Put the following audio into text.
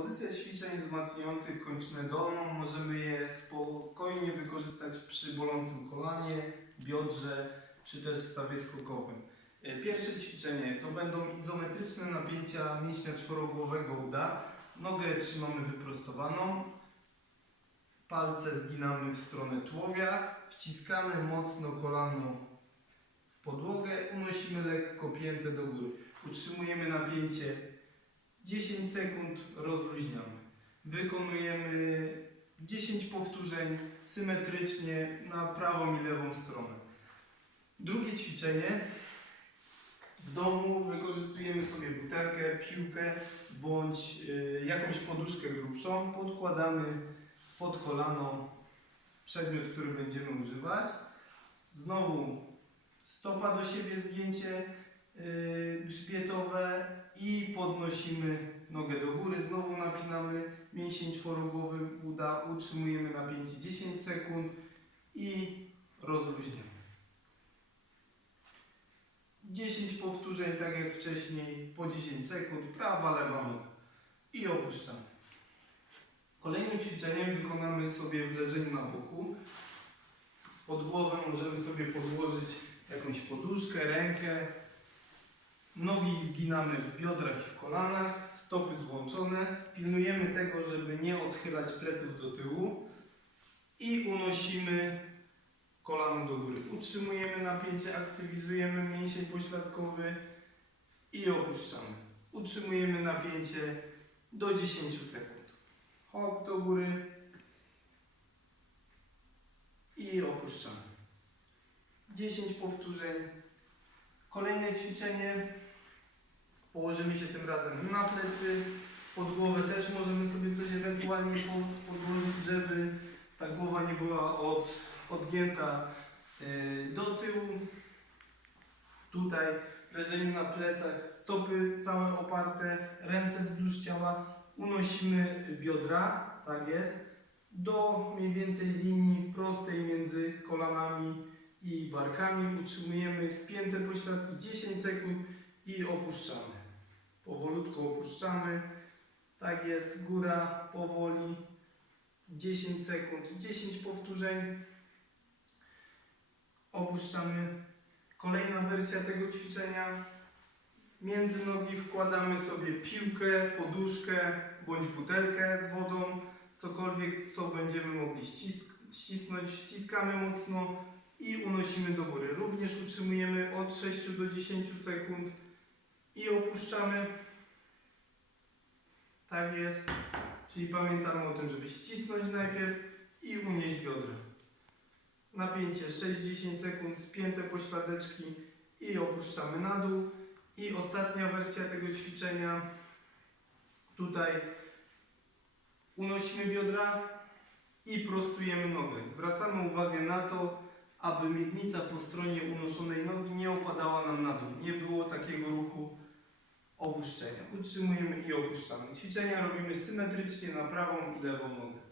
Pozycja ćwiczeń wzmacniających kończynę dolną możemy je spokojnie wykorzystać przy bolącym kolanie, biodrze czy też stawie skokowym. E, Pierwsze ćwiczenie to będą izometryczne napięcia mięśnia czworogłowego uda. Nogę trzymamy wyprostowaną, palce zginamy w stronę tułowia, wciskamy mocno kolano w podłogę, unosimy lekko piętę do góry. Utrzymujemy napięcie 10 sekund, rozluźniamy. Wykonujemy 10 powtórzeń symetrycznie na prawą i lewą stronę. Drugie ćwiczenie. W domu wykorzystujemy sobie butelkę, piłkę bądź y, jakąś poduszkę grubszą. Podkładamy pod kolano przedmiot, który będziemy używać. Znowu stopa do siebie zgięcie grzbietowe i podnosimy nogę do góry. Znowu napinamy mięsień czworogłowy uda, utrzymujemy napięcie 10 sekund i rozluźniamy. 10 powtórzeń, tak jak wcześniej, po 10 sekund, prawa, lewa noga i opuszczamy. Kolejnym ćwiczeniem wykonamy sobie w leżeniu na boku. Pod głowę możemy sobie podłożyć jakąś poduszkę, rękę. Nogi zginamy w biodrach i w kolanach, stopy złączone. Pilnujemy tego, żeby nie odchylać pleców do tyłu i unosimy kolano do góry. Utrzymujemy napięcie, aktywizujemy mięsień pośladkowy i opuszczamy. Utrzymujemy napięcie do 10 sekund. Hop do góry i opuszczamy. 10 powtórzeń. Kolejne ćwiczenie. Położymy się tym razem na plecy. Pod głowę też możemy sobie coś ewentualnie po- podłożyć, żeby ta głowa nie była od, odgięta yy, do tyłu. Tutaj w leżeniu na plecach, stopy całe oparte, ręce wzdłuż ciała. Unosimy biodra, tak jest, do mniej więcej linii prostej między kolanami i barkami. Utrzymujemy spięte pośladki 10 sekund i opuszczamy. Powolutku opuszczamy. Tak jest, góra, powoli. 10 sekund, 10 powtórzeń. Opuszczamy. Kolejna wersja tego ćwiczenia. Między nogi wkładamy sobie piłkę, poduszkę bądź butelkę z wodą. Cokolwiek, co będziemy mogli ścisnąć. Ściskamy mocno i unosimy do góry. Również utrzymujemy od 6 do 10 sekund i opuszczamy. Tak jest. Czyli pamiętamy o tym, żeby ścisnąć najpierw i unieść biodra. Napięcie 6-10 sekund, spięte pośladeczki i opuszczamy na dół. I ostatnia wersja tego ćwiczenia. Tutaj unosimy biodra i prostujemy nogę. Zwracamy uwagę na to, aby miednica po stronie unoszonej nogi nie opadała nam na dół. Nie było takiego ruchu opuszczenia. Utrzymujemy i opuszczamy. Ćwiczenia robimy symetrycznie na prawą i lewą nogę.